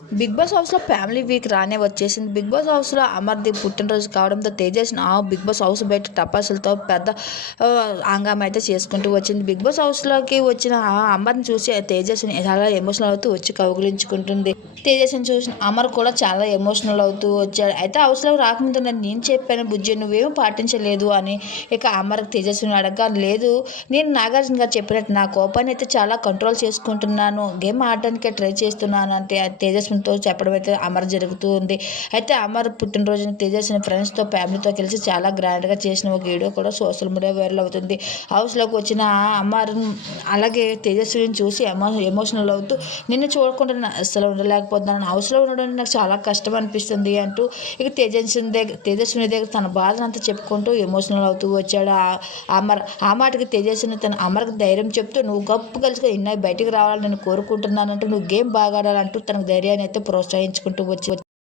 Big boss హౌస్లో family week రానే వచ్చేసింది. బిగ్ బాస్ హౌస్లో అమర్దీప్ పుట్టినరోజు కావడంతో తేజస్ని ఆ బిగ్ బాస్ హౌస్ బయట టపాసులతో పెద్ద ఆ, అయితే చేసుకుంటూ వచ్చింది. బిగ్ బాస్ హౌస్లోకి వచ్చిన ఆ అమర్ని చూసి తేజస్ని చాలా ఎమోషనల్ అవుతూ వచ్చి కౌగులించుకుంటుంది. తేజస్ని చూసిన అమర్ కూడా చాలా ఎమోషనల్ అవుతూ వచ్చాడు. అయితే హౌస్లో రాకముందు నేను చెప్పాను బుజ్జి నువ్వేం పాటించలేదు అని. ఇక అమర్ తేజస్విని అడగ లేదు. నేను నాగార్జున గారు చెప్పినట్టు నా కోపాన్ని అయితే చాలా కంట్రోల్ చేసుకుంటున్నాను. గేమ్ ఆడడానికే ట్రై చేస్తున్నాను అంటే తేజస్ సంతోషంతో చెప్పడం అయితే అమర్ జరుగుతూ ఉంది. అయితే అమర్ పుట్టినరోజున తేజస్ని ఫ్రెండ్స్తో ఫ్యామిలీతో కలిసి చాలా గ్రాండ్గా చేసిన ఒక వీడియో కూడా సోషల్ మీడియా వైరల్ అవుతుంది. హౌస్లోకి వచ్చిన ఆ అమర్ అలాగే తేజస్విని చూసి ఎమో ఎమోషనల్ అవుతూ నిన్ను చూడకుండా అసలు ఉండలేకపోతున్నాను. హౌస్లో ఉండడం నాకు చాలా కష్టం అనిపిస్తుంది అంటూ ఇక తేజస్విని దగ్గర తేజస్విని దగ్గర తన బాధను అంతా చెప్పుకుంటూ ఎమోషనల్ అవుతూ వచ్చాడు ఆ అమర్. ఆ మాటకి తేజస్విని తన అమర్కి ధైర్యం చెప్తూ నువ్వు గప్పు కలిసి ఇన్న బయటికి రావాలని నేను కోరుకుంటున్నానంటూ నువ్వు గేమ్ బాగా ఆడాలంటూ తనకు ధైర్యాన్ని అయితే ప్రోత్సహించుకుంటూ వచ్చి